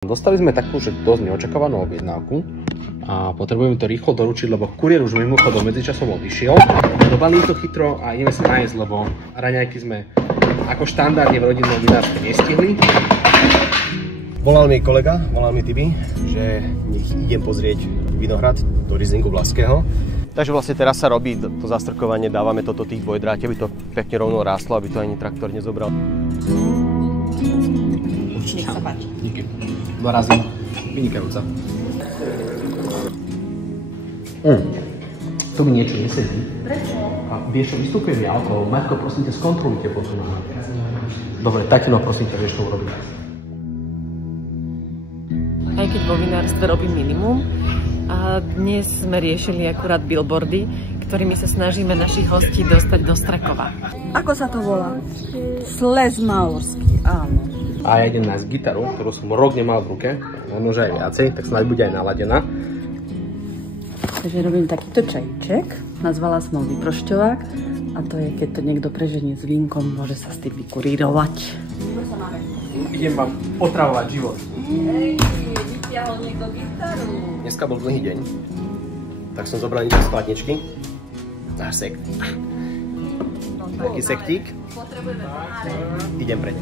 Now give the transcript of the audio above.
Dostali sme takú, že dosť neočakávanú objednávku a potrebujeme to rýchlo doručiť, lebo kuriér už mimochodom medzičasom odišiel. Dobalím to chytro a ideme sa nájsť, lebo raňajky sme ako štandardne v rodinnom vinárstve nestihli. Volal mi kolega, volal mi Tibi, že nech idem pozrieť vinohrad do Rieslingu Vlaského. Takže vlastne teraz sa robí to zastrkovanie, dávame toto tých dvojdráte, aby to pekne rovno rástlo, aby to ani traktor nezobral. Nech sa páči. Díky. Dorazím. Vynikajúca. To mi niečo nesedí. Prečo? A vieš čo, vystupuje mi alkohol. Matko, prosím ťa, skontrolujte potom. Dobre, Tatino, prosím ťa, vieš čo urobiť. Aj keď vo vinárstve robím minimum, a dnes sme riešili akurát billboardy, ktorými sa snažíme našich hostí dostať do Strakova. Ako sa to volá? Slezmaurský, áno. A ja idem nájsť gitaru, ktorú som rok nemal v ruke, možno že aj viacej, tak snáď bude aj naladená. Takže robím takýto čajíček, nazvala som ho vyprošťovák a to je, keď to niekto preženie s vínkom, môže sa s tým vykurírovať. Idem vám otravovať život. Hej, vytiahol niekto gitaru. Dneska bol dlhý deň, tak som zobral niekde z chladničky. Náš sekt. Taký sektík. Potrebujeme poháre. Idem pre ne.